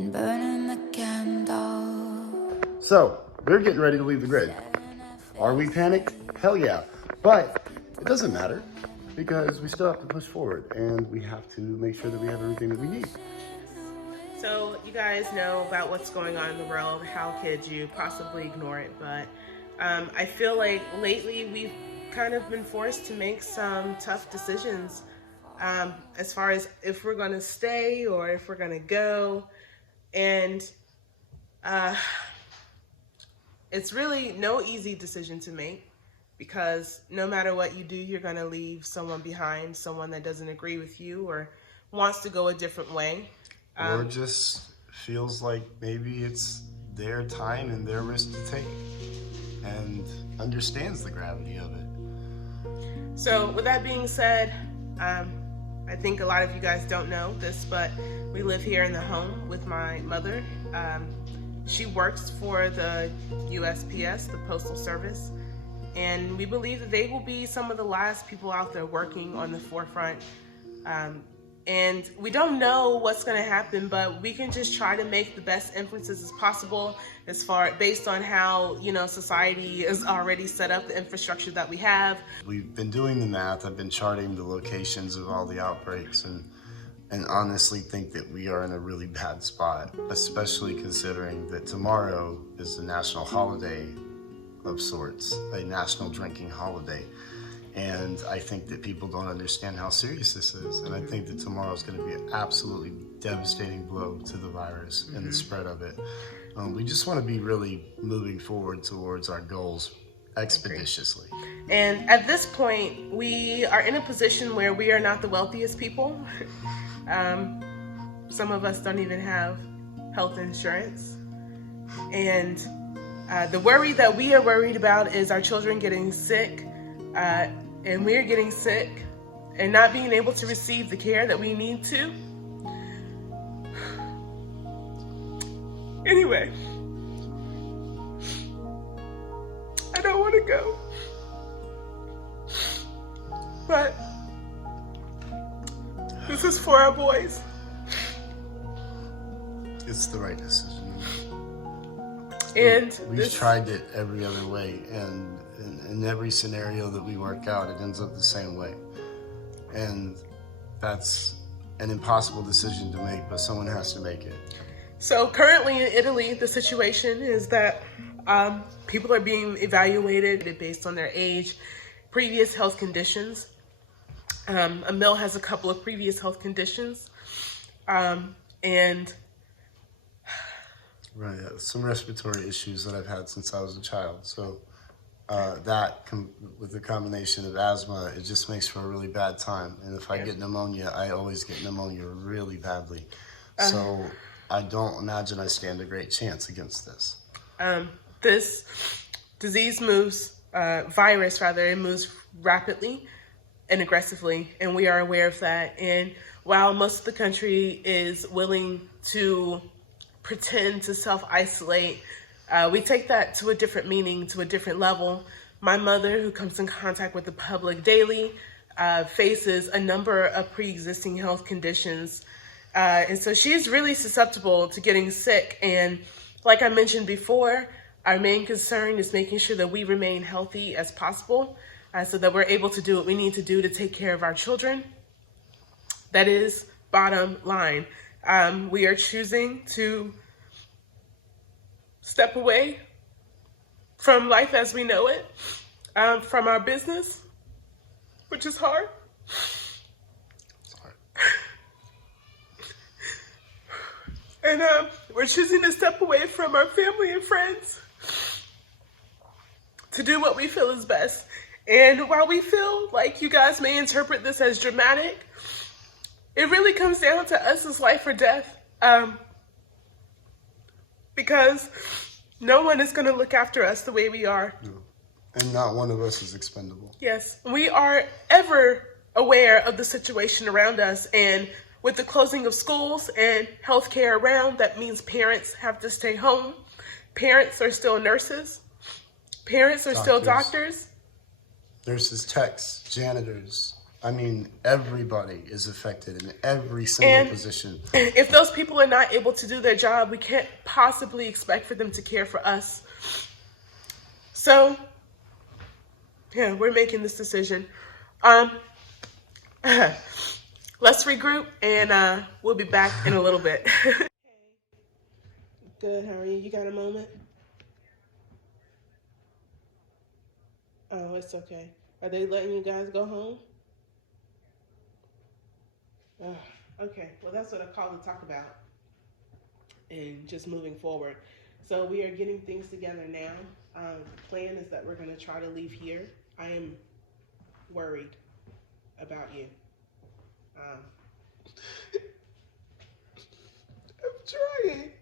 been burning the candle. So, we're getting ready to leave the grid. Are we panicked? Hell yeah. But it doesn't matter because we still have to push forward and we have to make sure that we have everything that we need. So you guys know about what's going on in the world. How could you possibly ignore it? But I feel like lately we've kind of been forced to make some tough decisions as far as if we're going to stay or if we're going to go. And it's really no easy decision to make because no matter what you do, you're going to leave someone behind, someone that doesn't agree with you or wants to go a different way. Or just feels like maybe it's their time and their risk to take and understands the gravity of it. So with that being said, I think a lot of you guys don't know this, but we live here in the home with my mother. She works for the USPS, the Postal Service, and we believe that they will be some of the last people out there working on the forefront. And we don't know what's going to happen, but we can just try to make the best inferences as possible as far based on how, society is already set up, the infrastructure that we have. We've been doing the math. I've been charting the locations of all the outbreaks and honestly think that we are in a really bad spot, especially considering that tomorrow is a national holiday of sorts, a national drinking holiday. And I think that people don't understand how serious this is. And I think that tomorrow is going to be an absolutely devastating blow to the virus and the spread of it. We just want to be really moving forward towards our goals expeditiously. And at this point, we are in a position where we are not the wealthiest people. Some of us don't even have health insurance. And the worry that we are worried about is our children getting sick. And we're getting sick and not being able to receive the care that we need to. Anyway, I don't want to go, but this is for our boys. It's the right decision. And we've tried it every other way, and in every scenario that we work out, it ends up the same way. And that's an impossible decision to make, but someone has to make it. So currently in Italy, the situation is that people are being evaluated based on their age, previous health conditions. Amill has a couple of previous health conditions. Right, some respiratory issues that I've had since I was a child. So with the combination of asthma, it just makes for a really bad time. And if I get pneumonia, I always get pneumonia really badly. So I don't imagine I stand a great chance against this. This disease moves, it moves rapidly and aggressively, and we are aware of that. And while most of the country is willing to pretend to self-isolate, we take that to a different meaning, to a different level. My mother, who comes in contact with the public daily, faces a number of pre-existing health conditions. And so she's really susceptible to getting sick. And like I mentioned before, our main concern is making sure that we remain healthy as possible so that we're able to do what we need to do to take care of our children. That is bottom line. We are choosing to step away from life as we know it, from our business, which is hard. It's hard. And we're choosing to step away from our family and friends to do what we feel is best. And while we feel like you guys may interpret this as dramatic, it really comes down to us as life or death. Because no one is going to look after us the way we are. No. And not one of us is expendable. Yes, we are ever aware of the situation around us, and with the closing of schools and healthcare around, that means parents have to stay home. Parents are still nurses. Parents are still doctors. Nurses, techs, janitors, I mean, everybody is affected in every single position. If those people are not able to do their job, we can't possibly expect for them to care for us. So, yeah, we're making this decision. Let's regroup, and we'll be back in a little bit. Good, how are you? You got a moment? Oh, it's okay. Are they letting you guys go home? Okay, well, that's what I call to talk about and just moving forward. So we are getting things together now. The plan is that we're going to try to leave here. I am worried about you. I'm trying.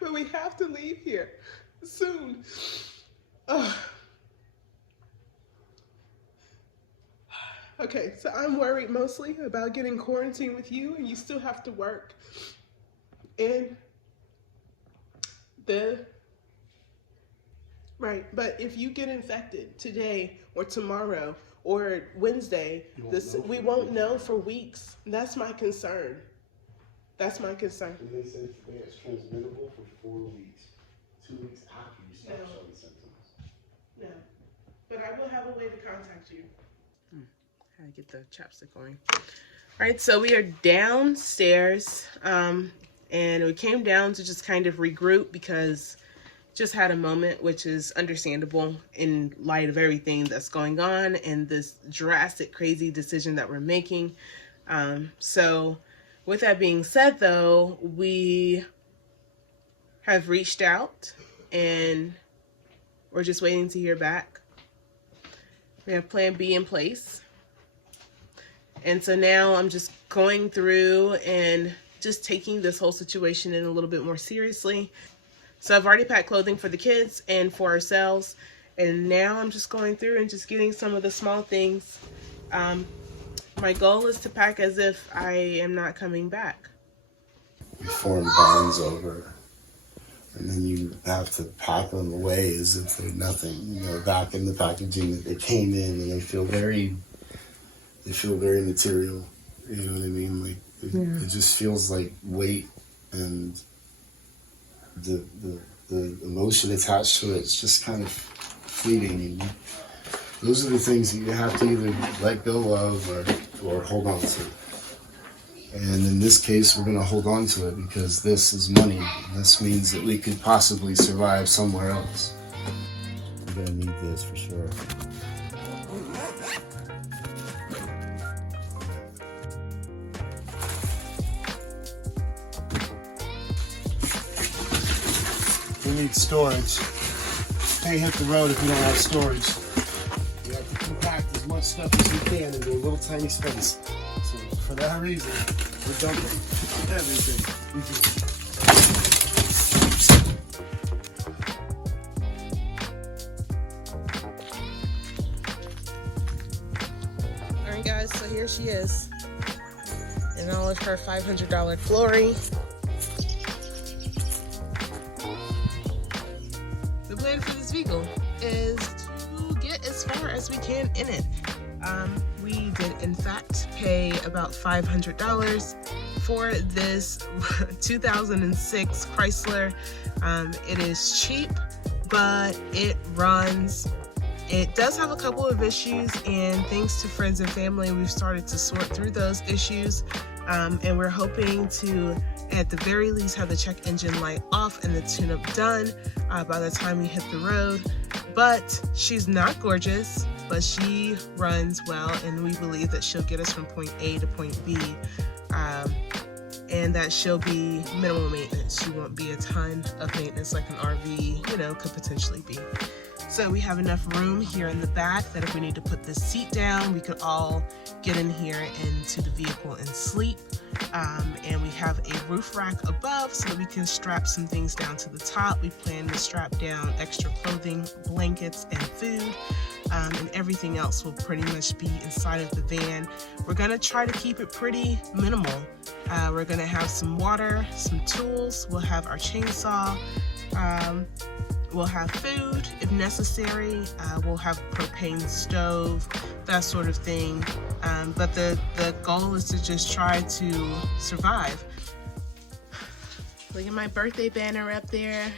But we have to leave here soon. Okay, so I'm worried mostly about getting quarantined with you, and you still have to work. And but if you get infected today or tomorrow or Wednesday, we won't know for weeks. That's my concern. That's my concern. And they said it's transmittable for 4 weeks. 2 weeks after you start showing symptoms. No, but I will have a way to contact you. How to get the chapstick going. All right, so we are downstairs, and we came down to just kind of regroup because just had a moment, which is understandable in light of everything that's going on and this drastic, crazy decision that we're making. So with that being said, though, we have reached out and we're just waiting to hear back. We have plan B in place. And so now I'm just going through and just taking this whole situation in a little bit more seriously. So I've already packed clothing for the kids and for ourselves. And now I'm just going through and just getting some of the small things. My goal is to pack as if I am not coming back. You form bonds over, and then you have to pack them away as if they're nothing. You know, back in the packaging that they came in, and they feel very material. You know what I mean? Like it just feels like weight, and the emotion attached to it. It's just kind of fleeting. And those are the things that you have to either let go of or hold on to. And in this case, we're going to hold on to it because this is money. This means that we could possibly survive somewhere else. We're going to need this for sure. We need storage. Can't hit the road if we don't have storage. We have to compact as much stuff as we can into a little tiny space. So for that reason, we're dumping everything. All right, guys, so here she is in all of her $500 glory. The plan for this vehicle is to get as far as we can in it. We did, in fact, pay about $500 for this 2006 Chrysler. It is cheap, but it runs. It does have a couple of issues, and thanks to friends and family, we've started to sort through those issues, and we're hoping to, at the very least, have the check engine light off and the tune-up done by the time we hit the road. But she's not gorgeous, but she runs well, and we believe that she'll get us from point A to point B, and that she'll be minimal maintenance. She won't be a ton of maintenance like an RV, could potentially be. So we have enough room here in the back that if we need to put this seat down, we could all get in here into the vehicle and sleep. And we have a roof rack above so that we can strap some things down to the top. We plan to strap down extra clothing, blankets, and food. And everything else will pretty much be inside of the van. We're gonna try to keep it pretty minimal. We're gonna have some water, some tools. We'll have our chainsaw. We'll have food if necessary. We'll have propane stove, that sort of thing. But the goal is to just try to survive. Look at my birthday banner up there.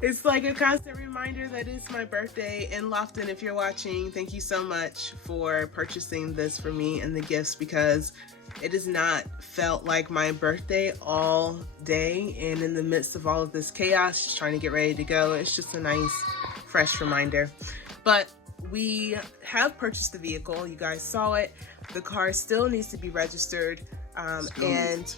It's like a constant reminder that it's my birthday. And Lofton, if you're watching, thank you so much for purchasing this for me and the gifts, because it has not felt like my birthday all day. And in the midst of all of this chaos, just trying to get ready to go, it's just a nice, fresh reminder. But we have purchased the vehicle. You guys saw it. The car still needs to be registered. And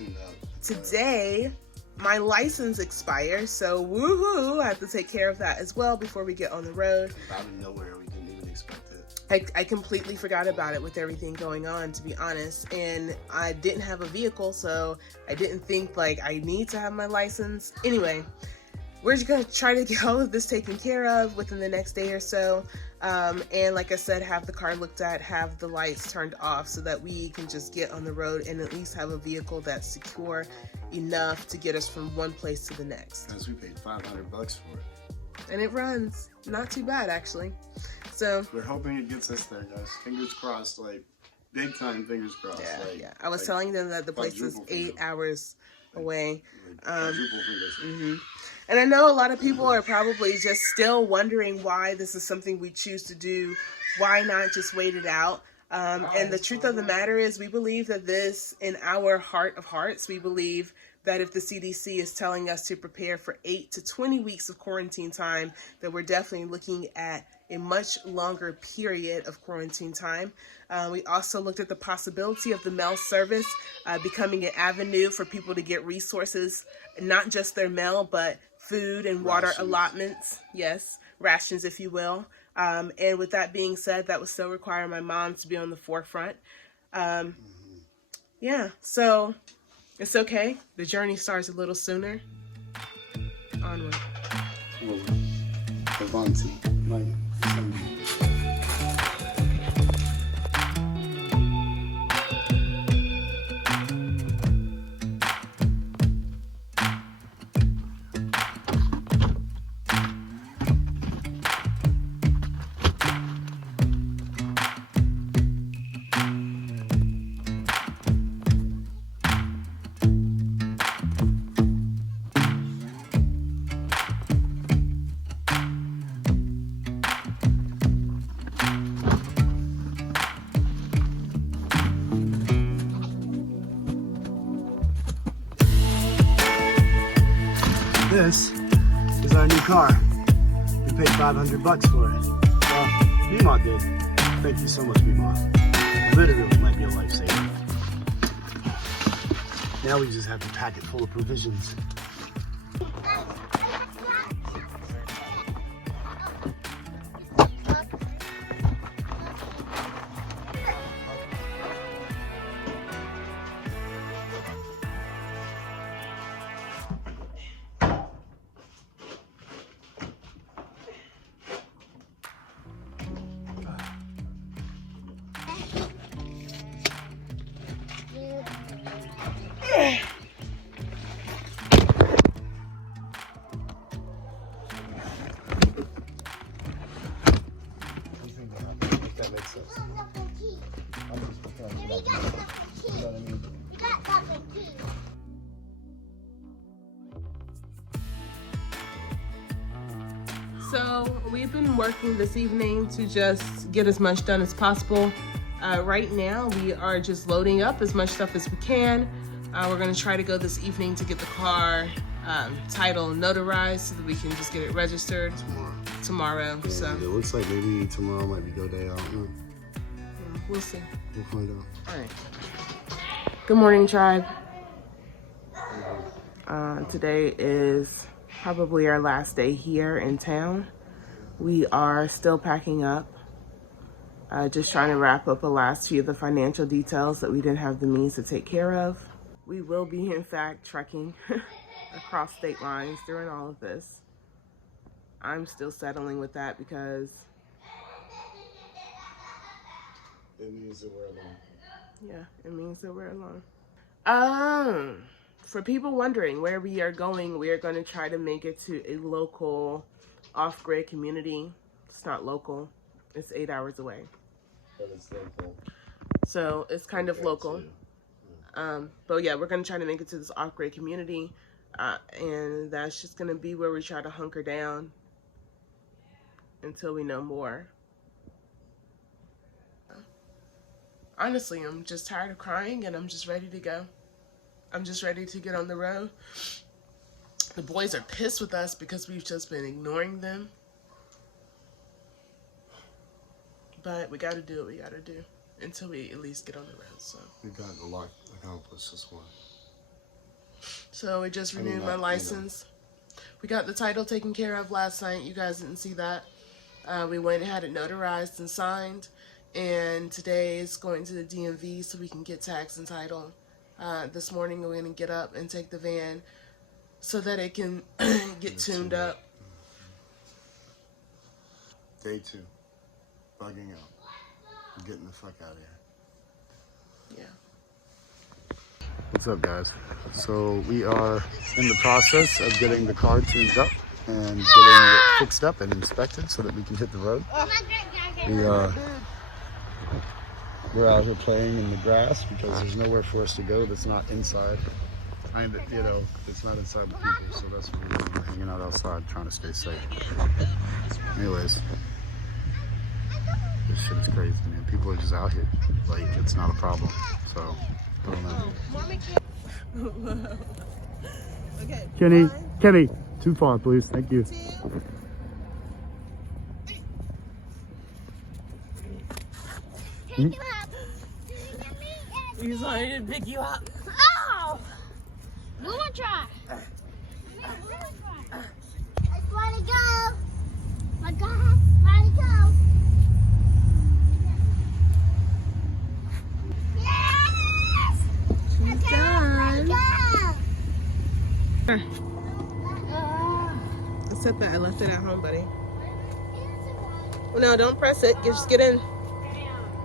today, my license expires, so woohoo! I have to take care of that as well before we get on the road. Out of nowhere, we didn't even expect it. I completely forgot about it with everything going on, to be honest. And I didn't have a vehicle, so I didn't think like I need to have my license. Anyway, we're just gonna try to get all of this taken care of within the next day or so. And like I said, have the car looked at, have the lights turned off so that we can just get on the road and at least have a vehicle that's secure enough to get us from one place to the next. Because we paid $500 for it. And it runs not too bad, actually. So we're hoping it gets us there, guys. Fingers crossed, like big time fingers crossed. Yeah, like, yeah. I was telling them that the place is 8 hours away. And I know a lot of people are probably just still wondering why this is something we choose to do. Why not just wait it out? And the truth of the matter is, we believe that this, in our heart of hearts, we believe that if the CDC is telling us to prepare for 8 to 20 weeks of quarantine time, that we're definitely looking at a much longer period of quarantine time. We also looked at the possibility of the mail service becoming an avenue for people to get resources, not just their mail, but food and water allotments. Yes, rations, if you will. And with that being said, that would still require my mom to be on the forefront. Yeah, so it's okay. The journey starts a little sooner. Onward. Avanti. This is our new car. We paid $500 for it. Well, Meemaw did. Thank you so much, Meemaw. Literally might be a lifesaver. Now we just have to pack it full of provisions. That makes sense. So we've been working this evening to just get as much done as possible. Right now we are just loading up as much stuff as we can. We're going to try to go this evening to get the car title notarized so that we can just get it registered tomorrow. Yeah, So it looks like maybe tomorrow might be go day. I don't know. we'll see. We'll find out. All right. Good morning, tribe. Today is probably our last day here in town. We are still packing up, just trying to wrap up the last few of the financial details that we didn't have the means to take care of. We will be, in fact, trekking across state lines during all of this. I'm still settling with that because it means that we're alone. Yeah, it means that we're alone. for people wondering where we are going, we are going to try to make it to a local off-grid community. It's not local. It's 8 hours away. But it's local. So it's kind of local. But yeah, we're going to try to make it to this off-grid community. And that's just going to be where we try to hunker down until we know more. Honestly, I'm just tired of crying and I'm just ready to go. I'm just ready to get on the road. The boys are pissed with us because we've just been ignoring them. But we got to do what we got to do until we at least get on the road. So We got a lot accomplished this one. So we just renewed my license. We got the title taken care of last night. You guys didn't see that. We went and had it notarized and signed. And today it's going to the DMV so we can get tax and title. This morning we're going to get up and take the van so that it can get tuned up. Day 2. Bugging out. Getting the fuck out of here. Yeah. What's up, guys? So we are in the process of getting the car tuned up and getting it fixed up and inspected so that we can hit the road. We're out here playing in the grass because there's nowhere for us to go that's not inside. It's not inside the people, so that's what we're doing. We're hanging out outside trying to stay safe. Anyways, this shit is crazy, man. People are just out here. Like, it's not a problem. So, I don't know. Okay. Kenny, too far, please. Thank you. He's ready to pick you up. Oh! We want to try. I just want to go. My God, I want to go. Yes! She's done. Except that I left it at home, buddy. Well, no, don't press it. Just get in.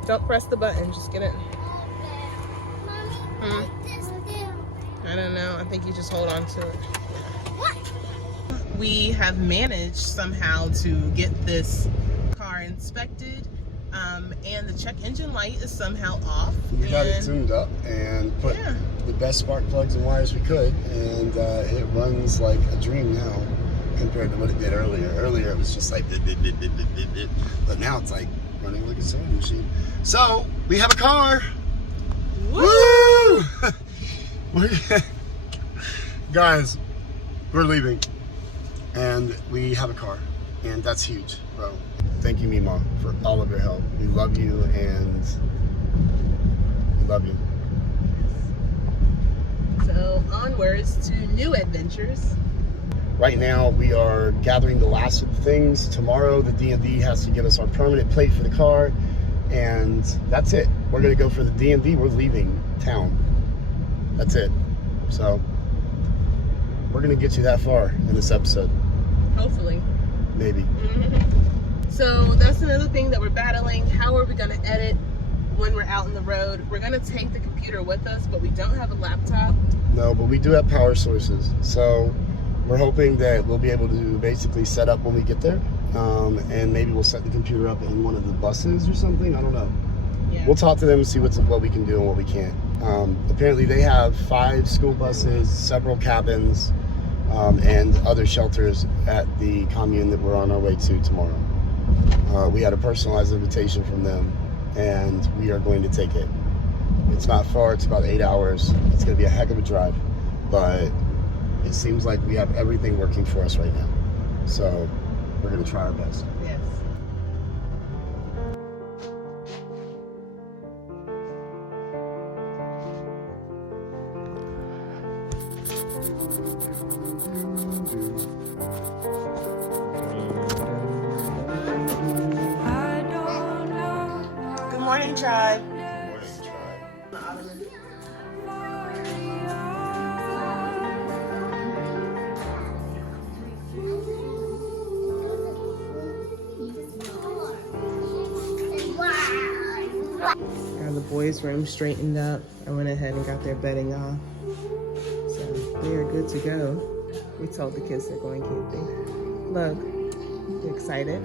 Don't press the button. Just get in. I don't know. I think you just hold on to it. What? We have managed somehow to get this car inspected, and the check engine light is somehow off. We got it tuned up and put the best spark plugs and wires we could, and it runs like a dream now compared to what it did earlier. Earlier it was just like but now it's like running like a sewing machine. So we have a car. Woo! Guys, we're leaving and we have a car, and that's huge, bro. Thank you, Mima, for all of your help. We love you, and we love you. So onwards to new adventures. Right now we are gathering the last of the things. Tomorrow the DMV has to give us our permanent plate for the car, and that's it. We're gonna go for the DMV. We're leaving town. That's it. So we're gonna get you that far in this episode. Hopefully. Maybe. So that's another thing that we're battling. How are we gonna edit when we're out on the road? We're gonna take the computer with us, but we don't have a laptop. No, but we do have power sources. So we're hoping that we'll be able to basically set up when we get there. And maybe we'll set the computer up in one of the buses or something. I don't know. Yeah. We'll talk to them and see what we can do and what we can't. Apparently they have 5 school buses, several cabins, and other shelters at the commune that we're on our way to tomorrow. We had a personalized invitation from them, and we are going to take it. It's not far, it's about 8 hours. It's going to be a heck of a drive, but it seems like we have everything working for us right now. So we're going to try our best. Yes. Good morning, tribe. Got the boys' room straightened up. I went ahead and got their bedding off. So They are good to go. We told the kids they're going camping. Look, you excited?